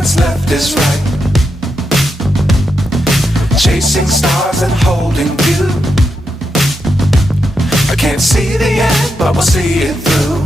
what's left is right. Chasing stars and holding you. I can't see the end, but we'll see it through.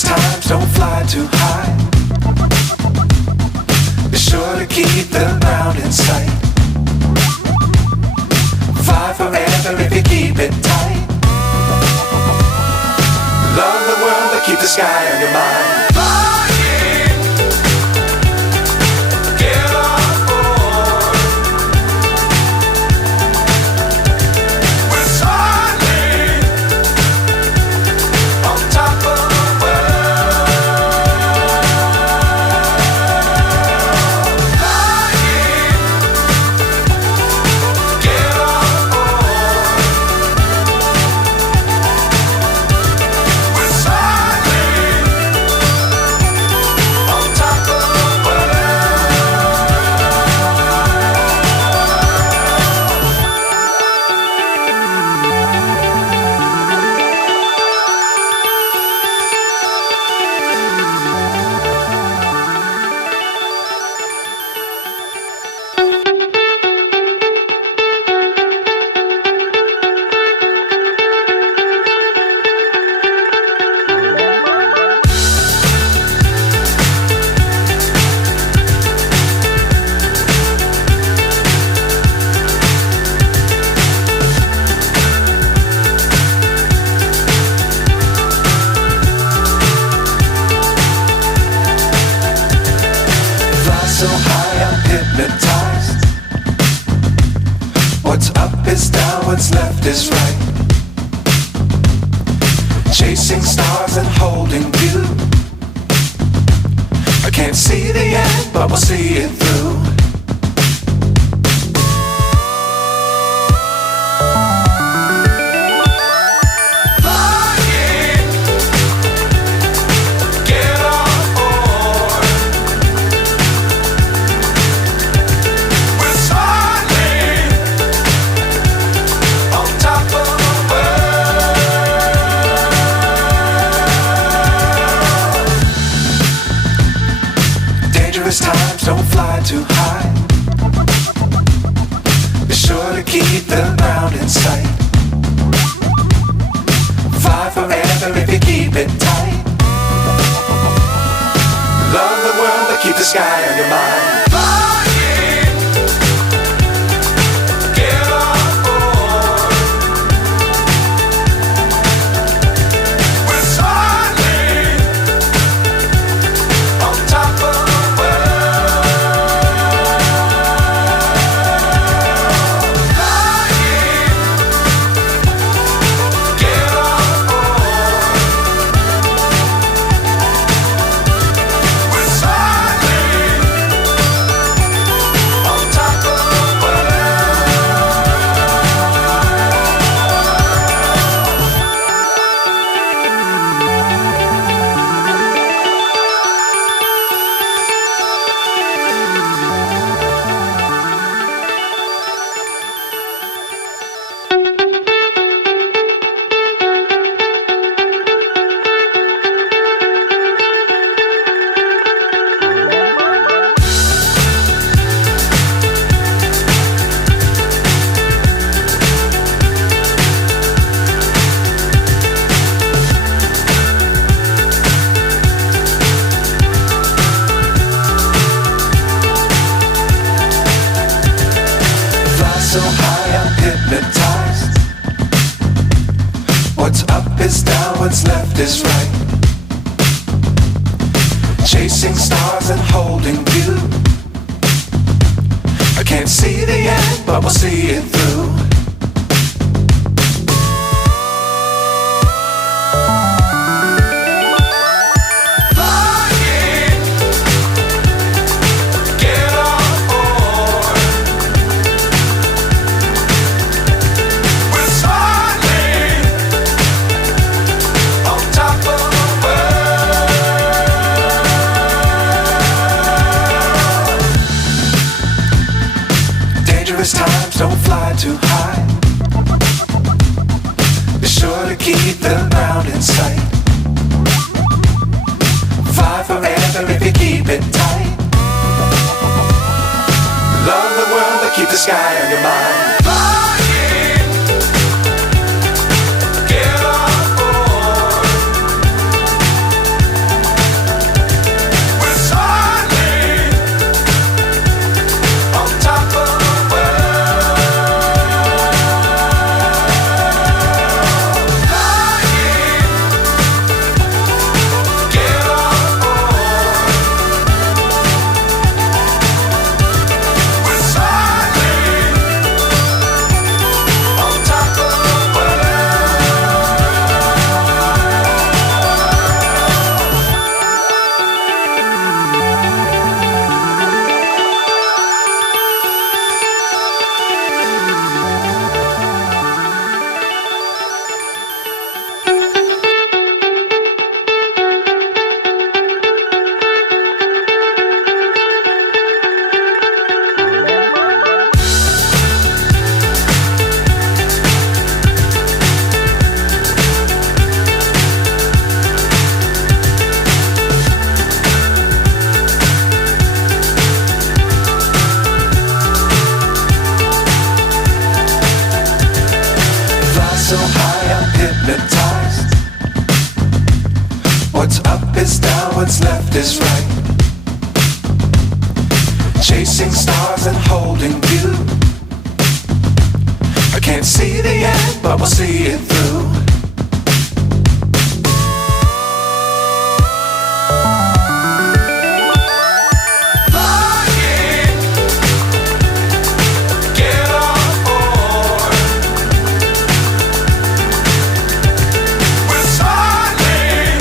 Times don't fly too high. Be sure to keep the ground in sight. Fly forever if you keep it tight. Love the world but keep the sky on your mind. So high I'm hypnotized. What's up is down, what's left is right. Chasing stars and holding you. I can't see the end, but we'll see it through. Times don't fly too high. Be sure to keep the ground in sight. Fly forever if you keep it tight. Love the world but keep the sky on your mind. So high I'm hypnotized. What's up is down, what's left is right. Chasing stars and holding you. I can't see the end, but we'll see it through. Flying, get on board. don't fly too high. Be sure to keep the ground in sight. Fly forever if you keep it tight. Love the world but keep the sky on your mind. Flying, get on board. We're soaring on top of the world. Flying, get on board. We're soaring on top of the world. Fly so high I'm hypnotized. What's up is down, what's left is right. Chasing stars and holding you. I can't see the end, but we'll see it through. Flying, get on board. We're soaring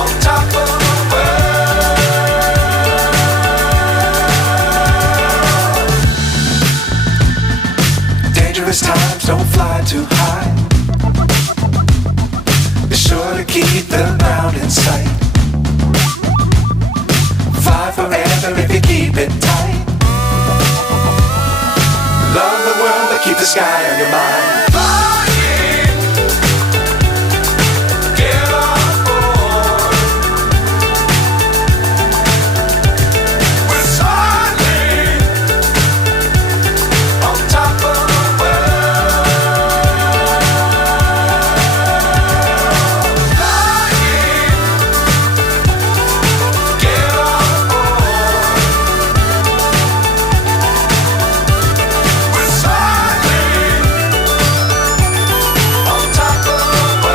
on top of the world. Dangerous times, don't fly too high. Be sure to keep the ground in sight. Fly forever if you keep it tight. Love the world but keep the sky on your mind. Flying, get on board. We're soaring on top of the world. Flying, get on board. We're soaring on top of the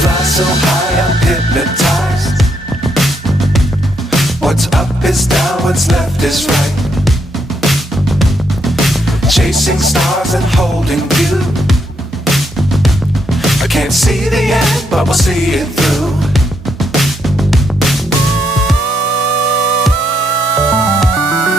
Fly so high I'm hypnotized. What's up is down, what's left is right. Chasing stars and holding you. I can't see the end, but we'll see it through.